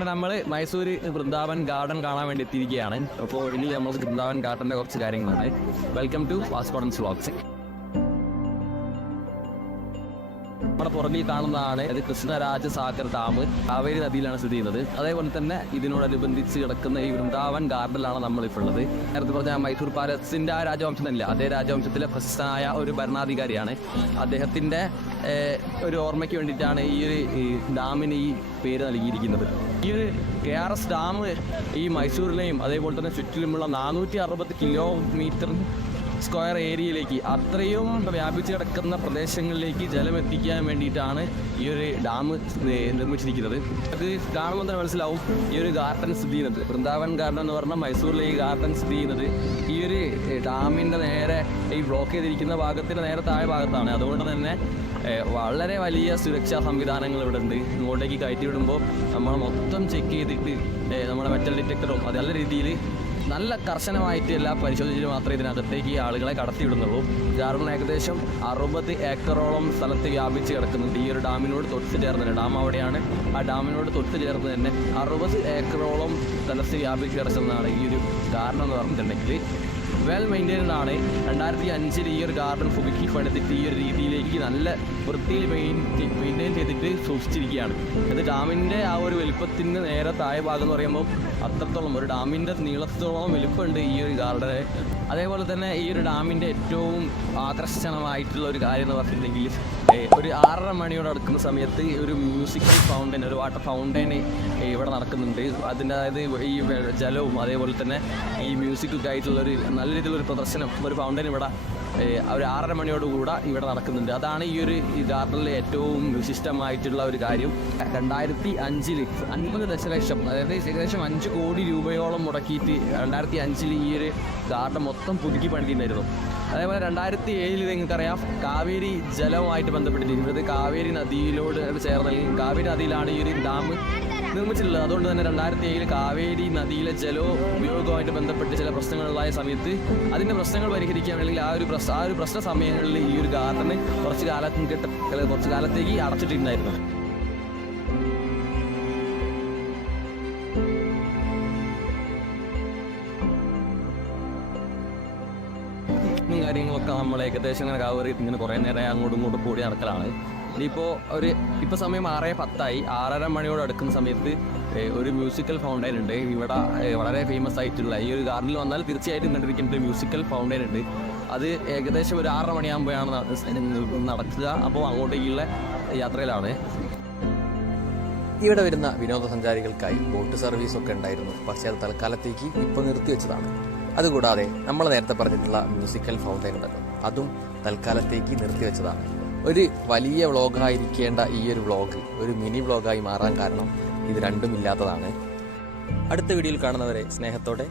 നമ്മൾ മൈസൂർ വൃന്ദാവൻ ഗാർഡൻ കാണാൻ വേണ്ടി എത്തിയിരിക്കുകയാണ്. അപ്പോൾ ഇനി നമ്മൾ വൃന്ദാവൻ ഗാർഡന്റെ കുറച്ച് കാര്യങ്ങളാണ്. വെൽക്കം ടു വാസ്കോഡൻസ് വ്ളോഗ്സ്. നമ്മുടെ പുറകിൽ കാണുന്നതാണ് ഇത് കൃഷ്ണരാജസാഗർ ഡാം. കാവേരി നദിയിലാണ് സ്ഥിതി ചെയ്യുന്നത്. അതേപോലെ തന്നെ ഇതിനോടനുബന്ധിച്ച് കിടക്കുന്ന ഈ വൃന്ദാവൻ ഗാർഡനിലാണ് നമ്മളിപ്പോൾ ഉള്ളത്. നേരത്തെ പറഞ്ഞ മൈസൂർ പാലസിന്റെ ആ രാജവംശത്തിനല്ല, അതേ രാജവംശത്തിലെ പ്രശസ്തനായ ഒരു ഭരണാധികാരിയാണ്. അദ്ദേഹത്തിന്റെ ഒരു ഓർമ്മയ്ക്ക് വേണ്ടിയിട്ടാണ് ഈ ഒരു ഡാമിന് ഈ പേര് നൽകിയിരിക്കുന്നത്. ഈ ഒരു KRS ഡാം ഈ മൈസൂരിലെയും അതേപോലെ തന്നെ ചുറ്റിലുമുള്ള 460 കിലോമീറ്റർ സ്ക്വയർ ഏരിയയിലേക്ക്, അത്രയും വ്യാപിച്ച് കിടക്കുന്ന പ്രദേശങ്ങളിലേക്ക് ജലം എത്തിക്കാൻ വേണ്ടിയിട്ടാണ് ഈ ഒരു ഡാം നിർമ്മിച്ചിരിക്കുന്നത്. അത് കാണുമ്പോൾ തന്നെ മനസ്സിലാവും ഈ ഒരു ഗാർഡൻ സ്ഥിതി ചെയ്യുന്നത്. വൃന്ദാവൻ ഗാർഡൻ എന്ന് പറഞ്ഞാൽ മൈസൂരിലെ ഈ ഗാർഡൻ സ്ഥിതി ചെയ്യുന്നത് ഈ ഒരു ഡാമിൻ്റെ നേരെ ഈ ബ്ലോക്ക് ചെയ്തിരിക്കുന്ന ഭാഗത്തിൻ്റെ നേരെ താഴെ ഭാഗത്താണ്. അതുകൊണ്ട് തന്നെ വളരെ വലിയ സുരക്ഷാ സംവിധാനങ്ങൾ ഇവിടെ ഉണ്ട്. ഇങ്ങോട്ടേക്ക് കയറ്റി വിടുമ്പോൾ നമ്മൾ മൊത്തം ചെക്ക് ചെയ്തിട്ട് നമ്മുടെ മെറ്റൽ ഡിറ്റക്ടറും അത് നല്ല രീതിയിൽ നല്ല കർശനമായിട്ട് എല്ലാം പരിശോധിച്ചിട്ട് മാത്രമേ ഇതിനകത്തേക്ക് ആളുകളെ കടത്തിവിടുന്നുള്ളൂ. ഗാർഡൻ ഏകദേശം 60 ഏക്കറോളം സ്ഥലത്ത് വ്യാപിച്ച് കിടക്കുന്നുണ്ട്. ഈ ഒരു ഡാമിനോട് തൊട്ട് ചേർന്ന് തന്നെ, ഡാം അവിടെയാണ്, ആ ഡാമിനോട് തൊട്ട് ചേർന്ന് തന്നെ 60 ഏക്കറോളം സ്ഥലത്ത് വ്യാപിച്ച് കിടക്കുന്നതാണ് ഈ ഒരു ഗാർഡൻ എന്ന് പറഞ്ഞിട്ടുണ്ടെങ്കിൽ. വെൽ മെയിൻറ്റൈൻഡ് ആണ്. 2005 ഈ ഒരു ഗാർഡൻ പുതുക്കി പണിതിട്ട് ഈ ഒരു രീതിയിലേക്ക് നല്ല വൃത്തിയിൽ മെയിൻറ്റെയിൻ ചെയ്തിട്ട് സൂക്ഷിച്ചിരിക്കുകയാണ്. ഇത് ഡാമിൻ്റെ ആ ഒരു വലുപ്പത്തിന് നേരെ താഴെ ഭാഗം എന്ന് പറയുമ്പോൾ അത്രത്തോളം ഒരു ഡാമിൻ്റെ നീളത്തോളം വലുപ്പമുണ്ട് ഈ ഒരു ഗാർഡന്. അതേപോലെ തന്നെ ഈ ഒരു ഡാമിൻ്റെ ഏറ്റവും ആകർഷണമായിട്ടുള്ള ഒരു കാര്യം എന്ന് പറഞ്ഞിട്ടുണ്ടെങ്കിൽ ഒരു 6:30 മണിയോട് അടുക്കുന്ന സമയത്ത് ഒരു മ്യൂസിക്കൽ ഫൗണ്ടൻ, ഒരു വാട്ടർ ഫൗണ്ടൻ ഇവിടെ നടക്കുന്നുണ്ട്. അതിൻ്റെ അതായത് ഈ ജലവും അതേപോലെ തന്നെ ഈ മ്യൂസിക്കൊക്കെ ആയിട്ടുള്ളൊരു നല്ല രീതിയിലൊരു പ്രദർശനം, ഒരു ഫൗണ്ടൻ ഇവിടെ ഒരു 6:30 മണിയോടുകൂടെ ഇവിടെ നടക്കുന്നുണ്ട്. അതാണ് ഈ ഒരു ഗാർഡനിലെ ഏറ്റവും വിശിഷ്ടമായിട്ടുള്ള ഒരു കാര്യം. 2005 50 ദശലക്ഷം, അതായത് ഏകദേശം 5 കോടി രൂപയോളം മുടക്കിയിട്ട് 2005 ഈ ഒരു ഗാർഡൻ മൊത്തം പുതുക്കി പണിതിട്ടുണ്ടായിരുന്നു. അതേപോലെ 2007 നിങ്ങൾക്കറിയാം കാവേരി ജലവുമായിട്ട് ബന്ധപ്പെട്ടിട്ട് ഇവിടുത്തെ കാവേരി നദിയിലോട് ചേർന്ന്, കാവേരി നദിയിലാണ് ഈ ഒരു ഡാം നിർമ്മിച്ചിട്ടുള്ളത്. അതുകൊണ്ട് തന്നെ 2007 കാവേരി നദിയിലെ ജലോപയോഗവുമായിട്ട് ബന്ധപ്പെട്ട് ചില പ്രശ്നങ്ങളുണ്ടായ സമയത്ത് അതിൻ്റെ പ്രശ്നങ്ങൾ പരിഹരിക്കാൻ അല്ലെങ്കിൽ ആ ഒരു പ്രശ്ന സമയങ്ങളിൽ ഈ ഒരു ഗാർഡന് കുറച്ച് കാലത്തേക്ക് അടച്ചിട്ടുണ്ടായിരുന്നു. കാര്യങ്ങളൊക്കെ നമ്മൾ ഏകദേശം ഇങ്ങനെ കവർ ചെയ്ത് ഇങ്ങനെ കുറേ നേരം അങ്ങോട്ടും ഇങ്ങോട്ടും കൂടി നടക്കലാണ്. ഇപ്പോൾ സമയം 6:10 6:30 മണിയോട് അടുക്കുന്ന സമയത്ത് ഒരു മ്യൂസിക്കൽ ഫൗണ്ടൈൻ ഉണ്ട് ഇവിടെ. വളരെ ഫേമസ് ആയിട്ടുള്ള ഈ ഒരു ഗാർഡനിൽ വന്നാൽ തീർച്ചയായിട്ടും കണ്ടിരിക്കേണ്ട ഒരു മ്യൂസിക്കൽ ഫൗണ്ടൈൻ ഉണ്ട്. അത് ഏകദേശം ഒരു 6:30 മണിയാകുമ്പോഴാണ് നടക്കുക. അപ്പോൾ അങ്ങോട്ടേക്കുള്ള യാത്രയിലാണ്. ഇവിടെ വരുന്ന വിനോദസഞ്ചാരികൾക്കായി ബോട്ട് സർവീസൊക്കെ ഉണ്ടായിരുന്നു. പക്ഷേ അത് തൽക്കാലത്തേക്ക് ഇപ്പോൾ നിർത്തിവെച്ചതാണ്. അതുകൂടാതെ നമ്മൾ നേരത്തെ പറഞ്ഞിട്ടുള്ള മ്യൂസിക്കൽ ഫൗണ്ടൈൻ ഉണ്ടല്ലോ, അതും തൽക്കാലത്തേക്ക് നിർത്തിവെച്ചതാണ്. ഒരു വലിയ വ്ളോഗായിരിക്കേണ്ട ഈ ഒരു വ്ളോഗ് ഒരു മിനി വ്ളോഗായി മാറാൻ കാരണം ഇത് രണ്ടും ഇല്ലാത്തതാണ്. അടുത്ത വീഡിയോയിൽ കാണുന്നവരെ സ്നേഹത്തോടെ